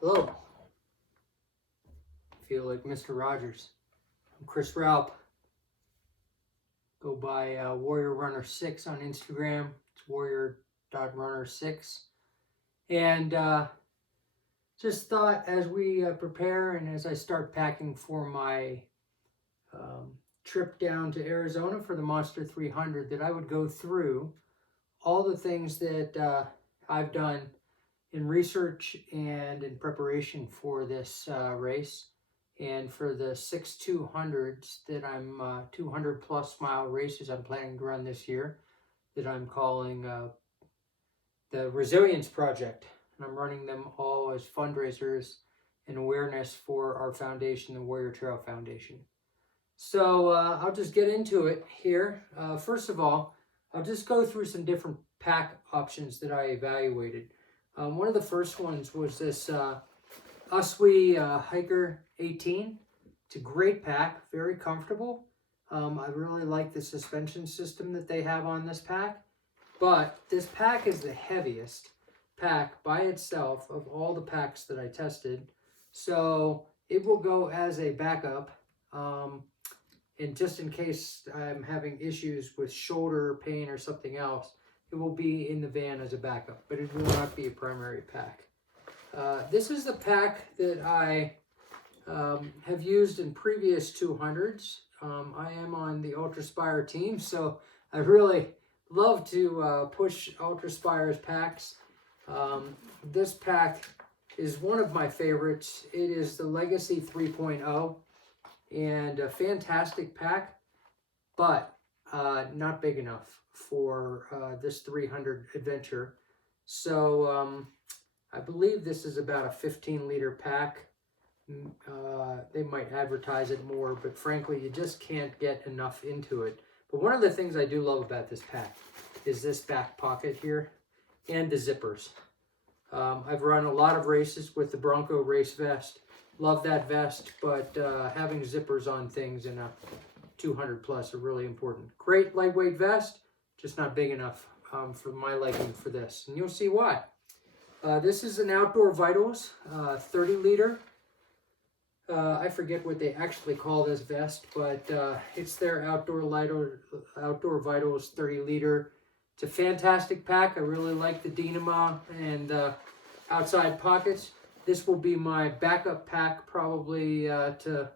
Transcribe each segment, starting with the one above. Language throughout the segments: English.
Hello. Feel like Mr. Rogers. I'm Chris Raup. Go by Warrior Runner 6 on Instagram. It's warrior.runner6. And just thought as we prepare and as I start packing for my trip down to Arizona for the Monster 300 that I would go through all the things that I've done in research and in preparation for this race, and for the 6 200s that I'm 200 plus mile races I'm planning to run this year, that I'm calling the Resilience Project, and I'm running them all as fundraisers and awareness for our foundation, the Warrior Trail Foundation. So I'll just get into it here. First of all, I'll just go through some different pack options that I evaluated. One of the first ones was this Uswe Hiker 18. It's a great pack, very comfortable. I really like the suspension system that they have on this pack, but this pack is the heaviest pack by itself of all the packs that I tested. So it will go as a backup, and just in case I'm having issues with shoulder pain or something else, it will be in the van as a backup, but it will not be a primary pack. This is the pack that I have used in previous 200s. I am on the UltraSpire team, so I really love to push UltraSpire's packs. This pack is one of my favorites. It is the Legacy 3.0, and a fantastic pack, but not big enough for this 300 adventure. So I believe this is about a 15-liter pack. They might advertise it more, but frankly, you just can't get enough into it. But one of the things I do love about this pack is this back pocket here and the zippers. I've run a lot of races with the Bronco race vest. Love that vest, but having zippers on things in a 200 plus are really important. Great lightweight vest, just not big enough for my liking for this, and you'll see why. This is an Outdoor Vitals 30 liter. I forget what they actually call this vest, but it's their Outdoor Vitals 30 liter. It's a fantastic pack. I really like the dynamo and the outside pockets. This will be my backup pack probably to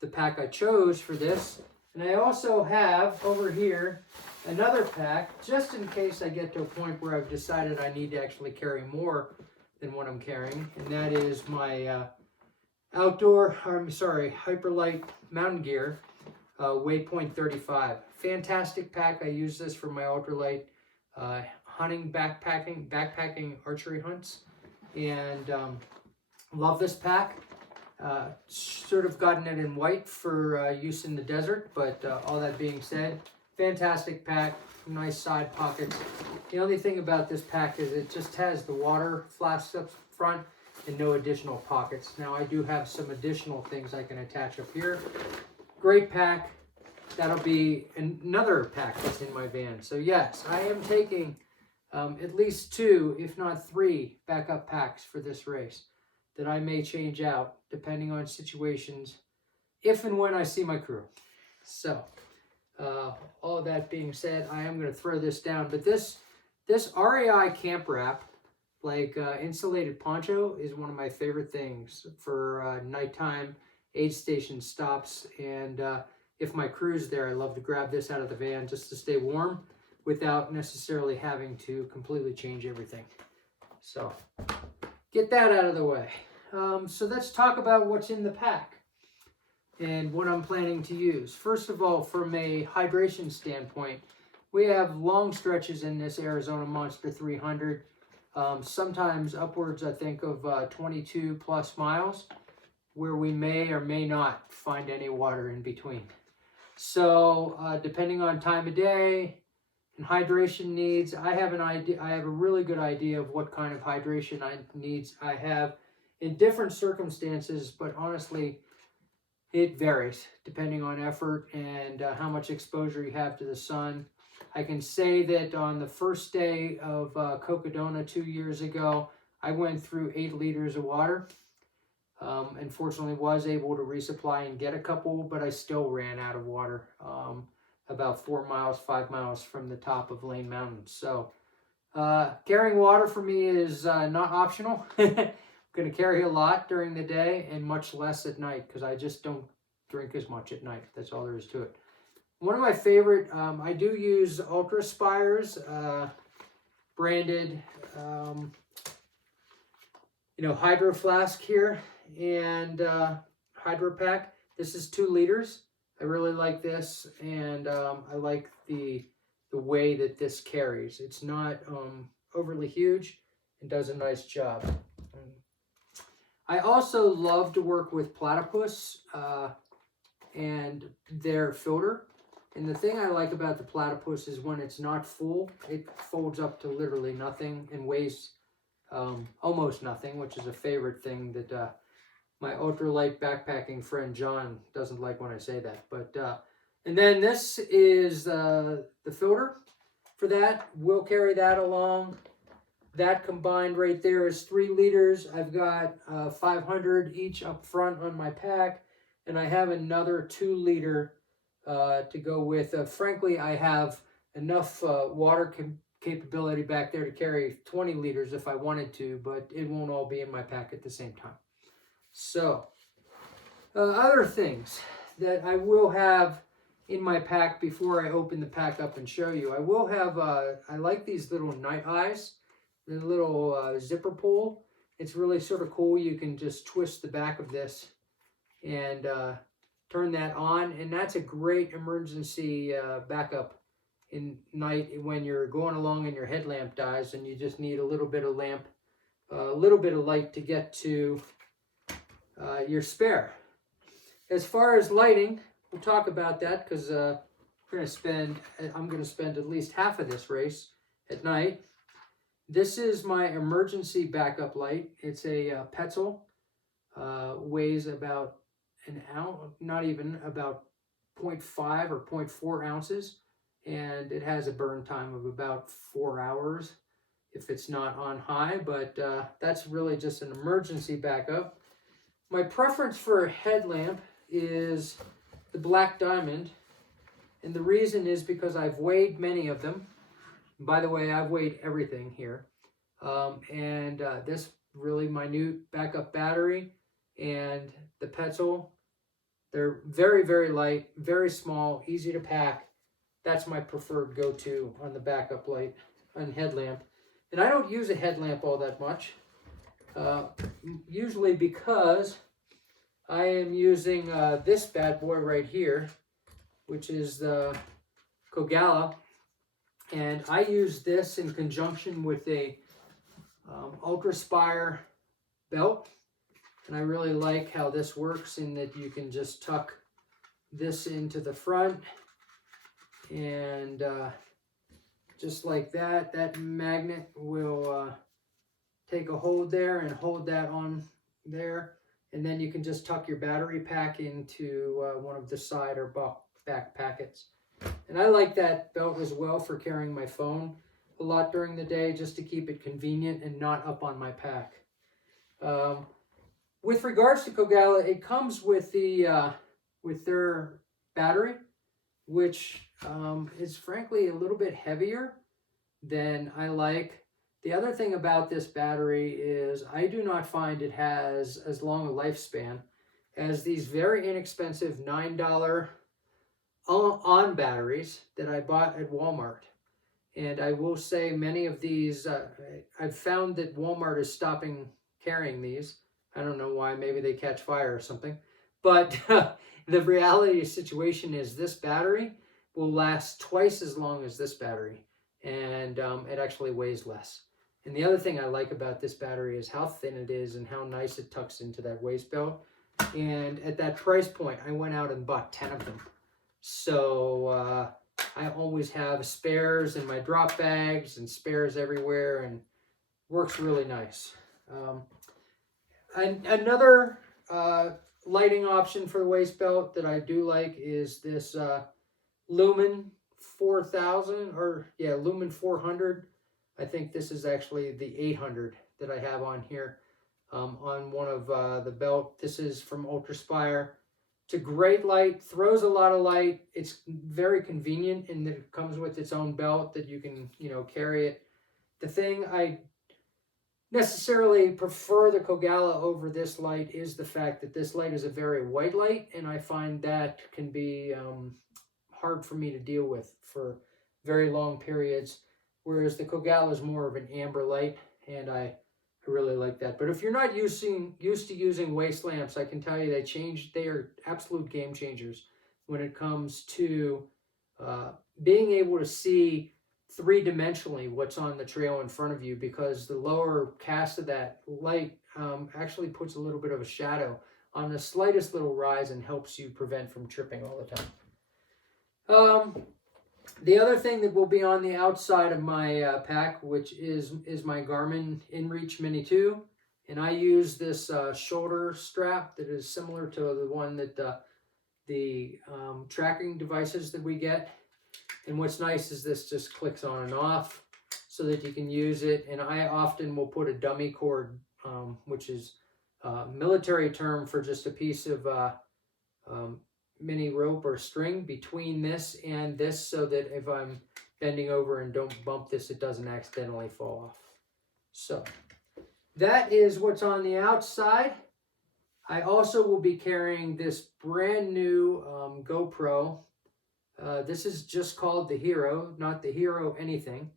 the pack I chose for this. And I also have over here another pack just in case I get to a point where I've decided I need to actually carry more than what I'm carrying. And that is my Hyperlight mountain gear, Waypoint 35. Fantastic pack. I use this for my ultralight hunting, backpacking archery hunts. And love this pack. Sort of gotten it in white for use in the desert, but all that being said, fantastic pack, nice side pockets. The only thing about this pack is it just has the water flasks up front and no additional pockets. Now I do have some additional things I can attach up here. Great pack. That'll be another pack that's in my van. So yes, I am taking at least 2, if not 3, backup packs for this race that I may change out depending on situations, if and when I see my crew. So, all of that being said, I am going to throw this down. But this REI camp wrap, like insulated poncho, is one of my favorite things for nighttime aid station stops. And if my crew's there, I love to grab this out of the van just to stay warm without necessarily having to completely change everything. So, get that out of the way. So let's talk about what's in the pack and what I'm planning to use. First of all, from a hydration standpoint, we have long stretches in this Arizona Monster 300, sometimes upwards, I think, of 22 plus miles, where we may or may not find any water in between. So depending on time of day and hydration needs, I have a really good idea of what kind of hydration needs I have in different circumstances, but honestly, it varies depending on effort and how much exposure you have to the sun. I can say that on the first day of Cocodona 2 years ago, I went through 8 liters of water. Unfortunately, was able to resupply and get a couple, but I still ran out of water about 4 miles, 5 miles from the top of Lane Mountain. So carrying water for me is not optional. I'm going to carry a lot during the day and much less at night because I just don't drink as much at night. That's all there is to it. One of my favorite, I do use Ultra Spires branded, Hydro Flask here and Hydro Pack. This is 2 liters. I really like this, and I like the way that this carries. It's not overly huge and does a nice job. I also love to work with Platypus and their filter. And the thing I like about the Platypus is when it's not full, it folds up to literally nothing and weighs almost nothing, which is a favorite thing that my ultralight backpacking friend John doesn't like when I say that. But and then this is the filter for that. We'll carry that along. That combined right there is 3 liters. I've got 500 each up front on my pack, and I have another 2 liter to go with. Frankly, I have enough water capability back there to carry 20 liters if I wanted to, but it won't all be in my pack at the same time. So, other things that I will have in my pack before I open the pack up and show you. I will have, I like these little night eyes, the little zipper pull. It's really sort of cool. You can just twist the back of this and turn that on, and that's a great emergency backup in night when you're going along and your headlamp dies and you just need a little bit of lamp, a little bit of light to get to your spare. As far as lighting, we'll talk about that because I'm going to spend at least half of this race at night. This is my emergency backup light. It's a Petzl, weighs about an ounce, not even, about 0.5 or 0.4 ounces, and it has a burn time of about 4 hours if it's not on high, but that's really just an emergency backup. My preference for a headlamp is the Black Diamond, and the reason is because I've weighed many of them. By the way, I've weighed everything here, and this really minute backup battery and the Petzl. They're very, very light, very small, easy to pack. That's my preferred go-to on the backup light and headlamp. And I don't use a headlamp all that much, usually because I am using this bad boy right here, which is the Kogalla. And I use this in conjunction with a Ultra Spire belt. And I really like how this works in that you can just tuck this into the front and just like that, that magnet will take a hold there and hold that on there. And then you can just tuck your battery pack into one of the side or back packets. And I like that belt as well for carrying my phone a lot during the day, just to keep it convenient and not up on my pack. With regards to Kogalla, it comes with with their battery, which is frankly a little bit heavier than I like. The other thing about this battery is I do not find it has as long a lifespan as these very inexpensive $9 on batteries that I bought at Walmart. And I will say many of these, I've found that Walmart is stopping carrying these. I don't know why, maybe they catch fire or something. But the reality of the situation is this battery will last twice as long as this battery. And it actually weighs less. And the other thing I like about this battery is how thin it is and how nice it tucks into that waist belt. And at that price point, I went out and bought 10 of them. So I always have spares in my drop bags and spares everywhere, and works really nice. Another lighting option for the waist belt that I do like is this Lumen 4000, or yeah, Lumen 400. I think this is actually the 800 that I have on here on one of the belt. This is from Ultraspire. It's a great light, throws a lot of light. It's very convenient in that it comes with its own belt that you can, carry it. The thing I necessarily prefer the Kogalla over this light is the fact that this light is a very white light, and I find that can be hard for me to deal with for very long periods, whereas the Kogalla is more of an amber light, and I really like that. But if you're not used to using waist lamps, I can tell you they are absolute game changers when it comes to being able to see three-dimensionally what's on the trail in front of you, because the lower cast of that light actually puts a little bit of a shadow on the slightest little rise and helps you prevent from tripping all the time. The other thing that will be on the outside of my pack, which is my Garmin InReach Mini 2, and I use this shoulder strap that is similar to the one that the tracking devices that we get. And what's nice is this just clicks on and off so that you can use it. And I often will put a dummy cord, which is a military term for just a piece of mini rope or string between this and this, so that if I'm bending over and don't bump this, it doesn't accidentally fall off. So that is what's on the outside. I also will be carrying this brand new GoPro. This is just called the Hero, not the Hero anything,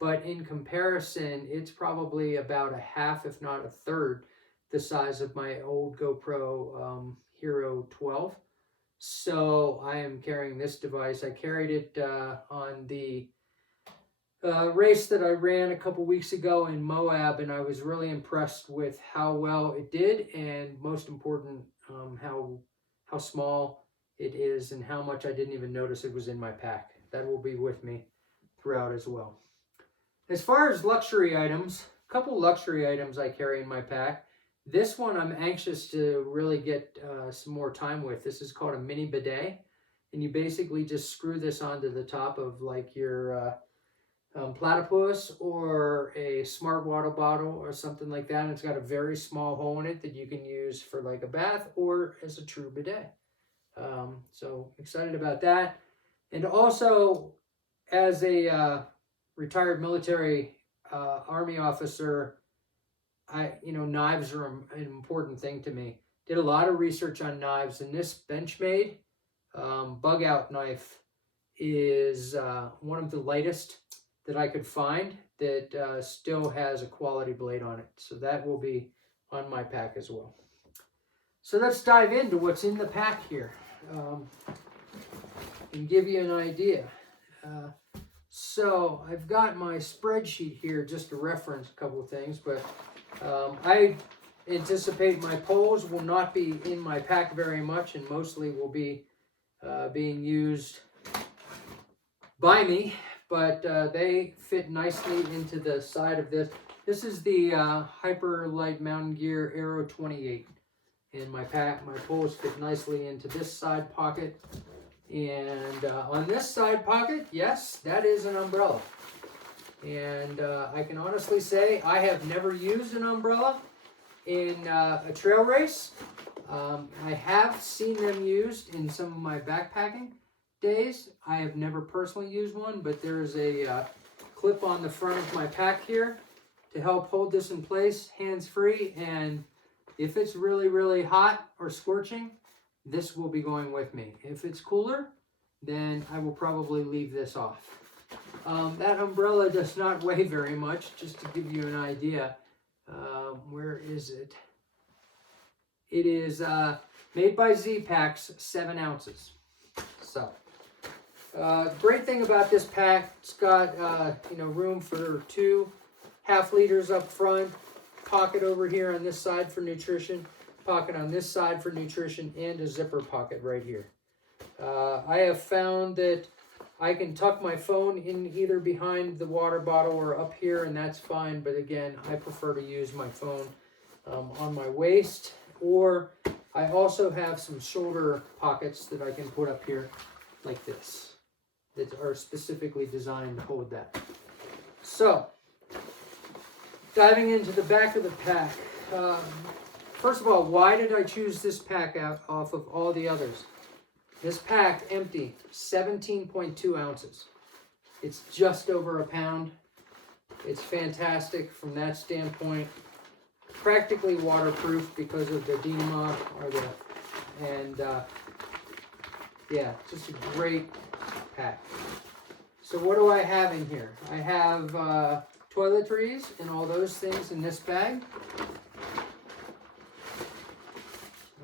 but in comparison, it's probably about a half, if not a third, the size of my old GoPro Hero 12. So I am carrying this device. I carried it on the race that I ran a couple weeks ago in Moab, and I was really impressed with how well it did, and most important, how small it is and how much I didn't even notice it was in my pack. That will be with me throughout as well. As far as luxury items, a couple luxury items I carry in my pack. This one I'm anxious to really get some more time with. This is called a mini bidet, and you basically just screw this onto the top of like your platypus or a smart water bottle or something like that. And it's got a very small hole in it that you can use for like a bath or as a true bidet. So excited about that. And also, as a retired military Army officer, knives are an important thing to me. Did a lot of research on knives, and this Benchmade bug out knife is one of the lightest that I could find that still has a quality blade on it. So that will be on my pack as well. So let's dive into what's in the pack here and give you an idea. So I've got my spreadsheet here just to reference a couple of things, but I anticipate my poles will not be in my pack very much, and mostly will be being used by me, but they fit nicely into the side of this. This is the Hyperlight Mountain Gear Aero 28 in my pack. My poles fit nicely into this side pocket, and on this side pocket, yes, that is an umbrella. And I can honestly say I have never used an umbrella in a trail race. I have seen them used in some of my backpacking days. I have never personally used one, but there's a clip on the front of my pack here to help hold this in place, hands-free, and if it's really, really hot or scorching, this will be going with me. If it's cooler, then I will probably leave this off. That umbrella does not weigh very much, just to give you an idea. Where is it? It is made by Z-Packs, 7 ounces. So, great thing about this pack, it's got room for 2 half-liters up front, pocket over here on this side for nutrition, pocket on this side for nutrition, and a zipper pocket right here. I have found that I can tuck my phone in either behind the water bottle or up here, and that's fine. But again, I prefer to use my phone on my waist, or I also have some shoulder pockets that I can put up here like this that are specifically designed to hold that. So Diving into the back of the pack. First of all, why did I choose this pack out off of all the others? This pack, empty, 17.2 ounces. It's just over a pound. It's fantastic from that standpoint. Practically waterproof because of the DEMA yeah, just a great pack. So what do I have in here? I have toiletries and all those things in this bag.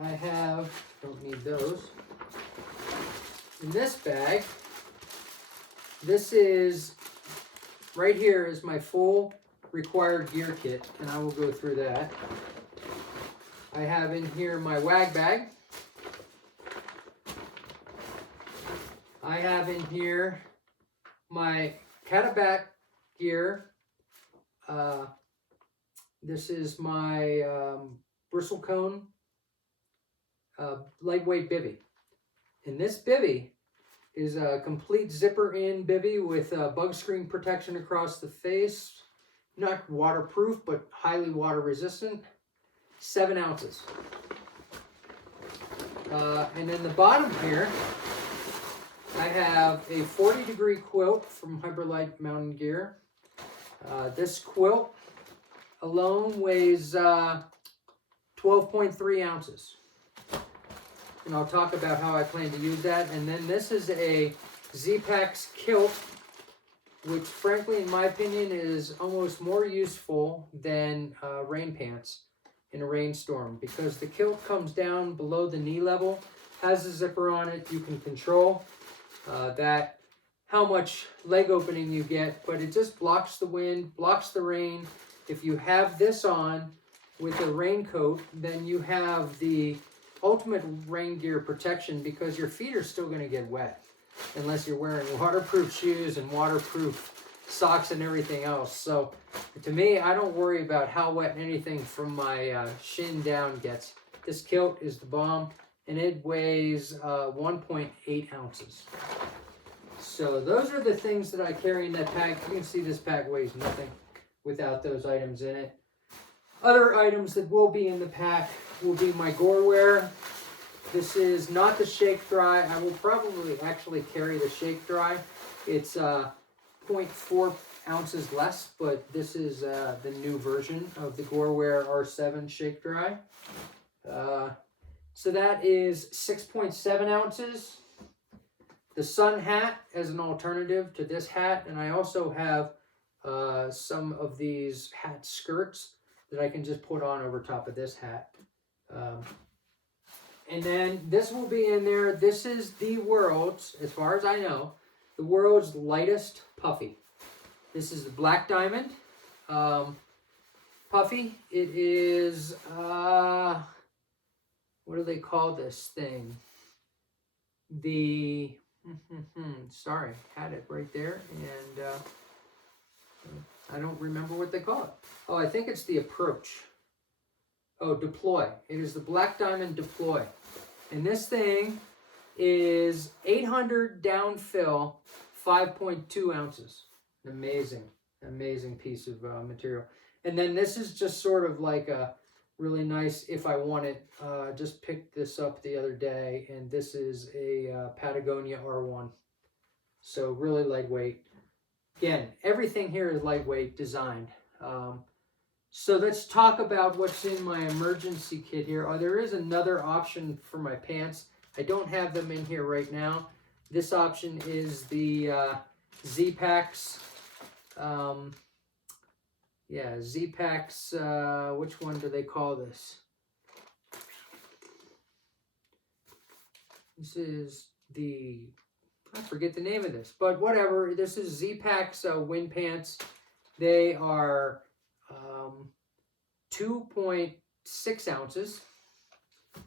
I have, don't need those. In this bag, this is, right here is my full required gear kit, and I will go through that. I have in here my wag bag. I have in here my cataback gear. This is my bristlecone lightweight bivvy. And this bivvy is a complete zipper in bivvy with bug screen protection across the face. Not waterproof, but highly water resistant. 7 ounces. And then the bottom here, I have a 40-degree quilt from Hyperlight Mountain Gear. This quilt alone weighs 12.3 ounces. And I'll talk about how I plan to use that. And then this is a Z-Pax kilt, which frankly, in my opinion, is almost more useful than rain pants in a rainstorm, because the kilt comes down below the knee level, has a zipper on it. You can control how much leg opening you get, but it just blocks the wind, blocks the rain. If you have this on with a raincoat, then you have the ultimate rain gear protection, because your feet are still going to get wet unless you're wearing waterproof shoes and waterproof socks and everything else. So to me, I don't worry about how wet anything from my shin down gets. This kilt is the bomb, and it weighs 1.8 ounces. So those are the things that I carry in that pack. You can see this pack weighs nothing without those items in it. Other items that will be in the pack will be my goreware. This is not the shake dry. I will probably actually carry the shake dry. It's 0.4 ounces less, but this is the new version of the goreware R7 shake dry. So that is 6.7 ounces. The sun hat as an alternative to this hat, and I also have some of these hat skirts that I can just put on over top of this hat. And then this will be in there. This is the world's, as far as I know, the world's lightest puffy. This is the Black Diamond puffy. It is, what do they call this thing? The, sorry, had it right there, and I don't remember what they call it. Oh, I think it's the Approach. Oh, Deploy. It is the Black Diamond Deploy. And this thing is 800 downfill, 5.2 ounces. Amazing, amazing piece of material. And then this is just sort of like a really nice, if I want it, just picked this up the other day, and this is a Patagonia R1. So really lightweight. Again, everything here is lightweight designed. So let's talk about what's in my emergency kit here. Oh, there is another option for my pants. I don't have them in here right now. This option is the Z-Pax. Z-Pax, which one do they call this? This is the, I forget the name of this, but whatever. This is Z-Pax wind pants. They are 2.6 ounces.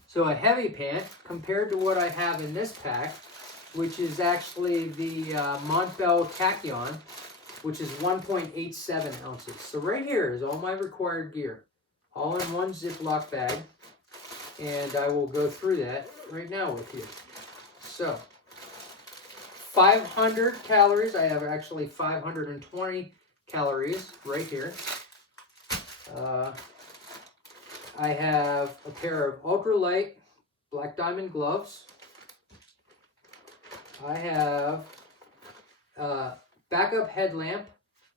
So a heavy pant compared to what I have in this pack, which is actually the Montbell Tachyon, which is 1.87 ounces. So right here is all my required gear, all in one Ziploc bag, and I will go through that right now with you. So 500 calories. I have actually 520 calories right here. I have a pair of ultralight black diamond gloves. I have a backup headlamp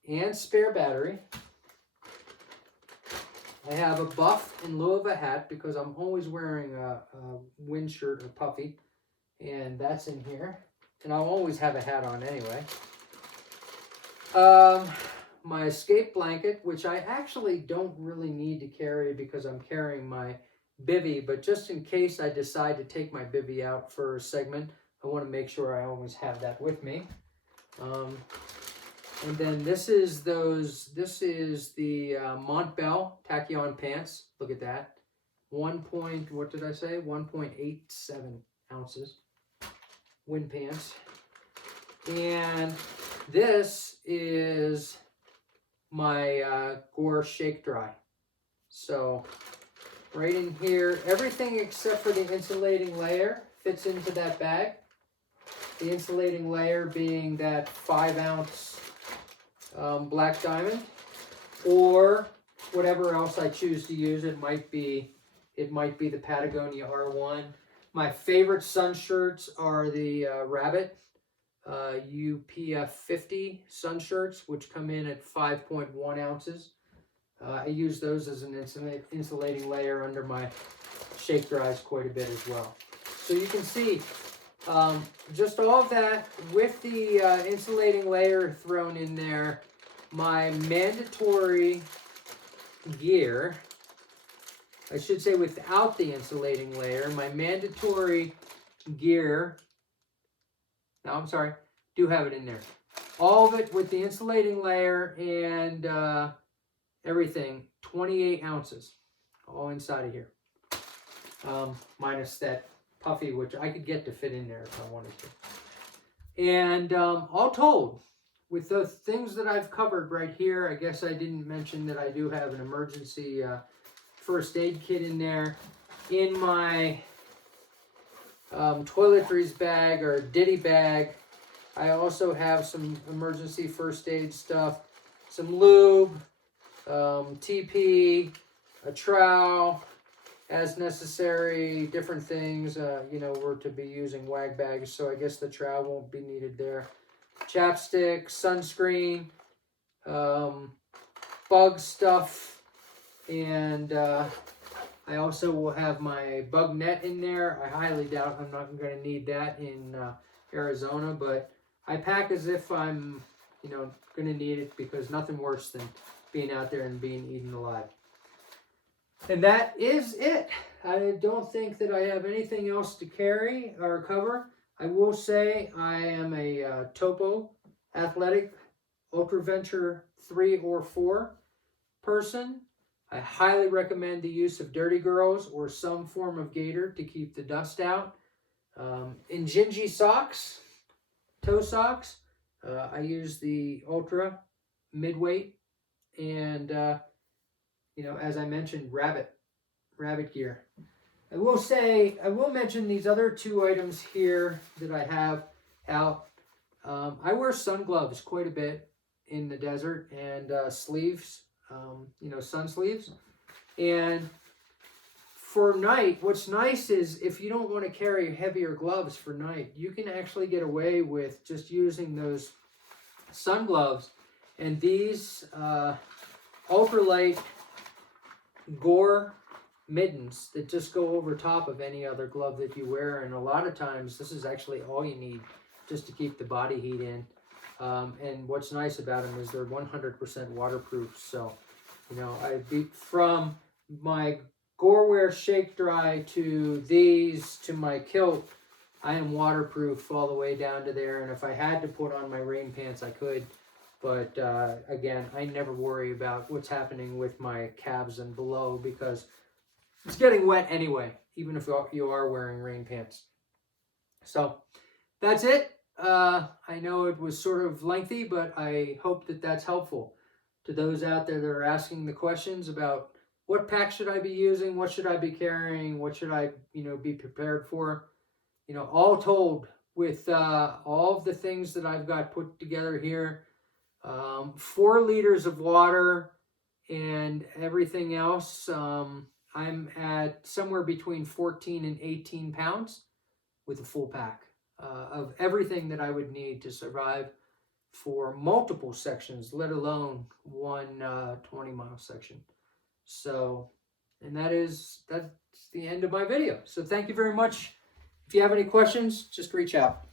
and spare battery. I have a buff in lieu of a hat because I'm always wearing a wind shirt or puffy, and that's in here. And I'll always have a hat on anyway. My escape blanket, which I actually don't really need to carry because I'm carrying my bivvy, but just in case I decide to take my bivvy out for a segment, I want to make sure I always have that with me. And then this is the Montbell Tachyon pants. Look at that. 1.87 ounces. Wind pants. And this is my Gore Shake Dry. So right in here, everything except for the insulating layer fits into that bag. The insulating layer being that 5-ounce black diamond, or whatever else I choose to use. It might be the Patagonia R1. My favorite sun shirts are the Rabbit UPF 50 sun shirts, which come in at 5.1 ounces. I use those as an insulating layer under my shake dries quite a bit as well. So you can see just all of that with the insulating layer thrown in there. My mandatory gear, I should say without the insulating layer, my mandatory gear, no, I'm sorry, do have it in there. All of it with the insulating layer and everything, 28 ounces, all inside of here. Minus that puffy, which I could get to fit in there if I wanted to. And all told, with the things that I've covered right here, I guess I didn't mention that I do have an emergency first aid kit in there. In my toiletries bag or ditty bag, I also have some emergency first aid stuff, some lube, TP, a trowel, as necessary, different things. We're to be using wag bags, so I guess the trowel won't be needed there. Chapstick, sunscreen, bug stuff, and I also will have my bug net in there. I highly doubt I'm not going to need that in Arizona, but I pack as if I'm, going to need it, because nothing worse than being out there and being eaten alive. And that is it. I don't think that I have anything else to carry or cover. I will say I am a Topo Athletic Ultraventure 3 or 4 person. I highly recommend the use of Dirty Girls or some form of gaiter to keep the dust out. Injinji socks, toe socks, I use the Ultra midweight, and as I mentioned, rabbit gear. I will mention these other 2 items here that I have out. I wear sun gloves quite a bit in the desert, and sleeves, sun sleeves. And for night, what's nice is if you don't want to carry heavier gloves for night, you can actually get away with just using those sun gloves and these ultralight Gore mittens that just go over top of any other glove that you wear. And a lot of times this is actually all you need just to keep the body heat in. And what's nice about them is they're 100% waterproof. So, from my Gorewear Shake Dry to these to my kilt, I am waterproof all the way down to there. And if I had to put on my rain pants, I could. But again, I never worry about what's happening with my calves and below, because it's getting wet anyway, even if you are wearing rain pants. So that's it. I know it was sort of lengthy, but I hope that that's helpful to those out there that are asking the questions about what pack should I be using, what should I be carrying, what should I, be prepared for. All told, with all of the things that I've got put together here, 4 liters of water and everything else, I'm at somewhere between 14 and 18 pounds with a full pack of everything that I would need to survive for multiple sections, let alone one 20-mile section. So, and that's the end of my video. So thank you very much. If you have any questions, just reach out.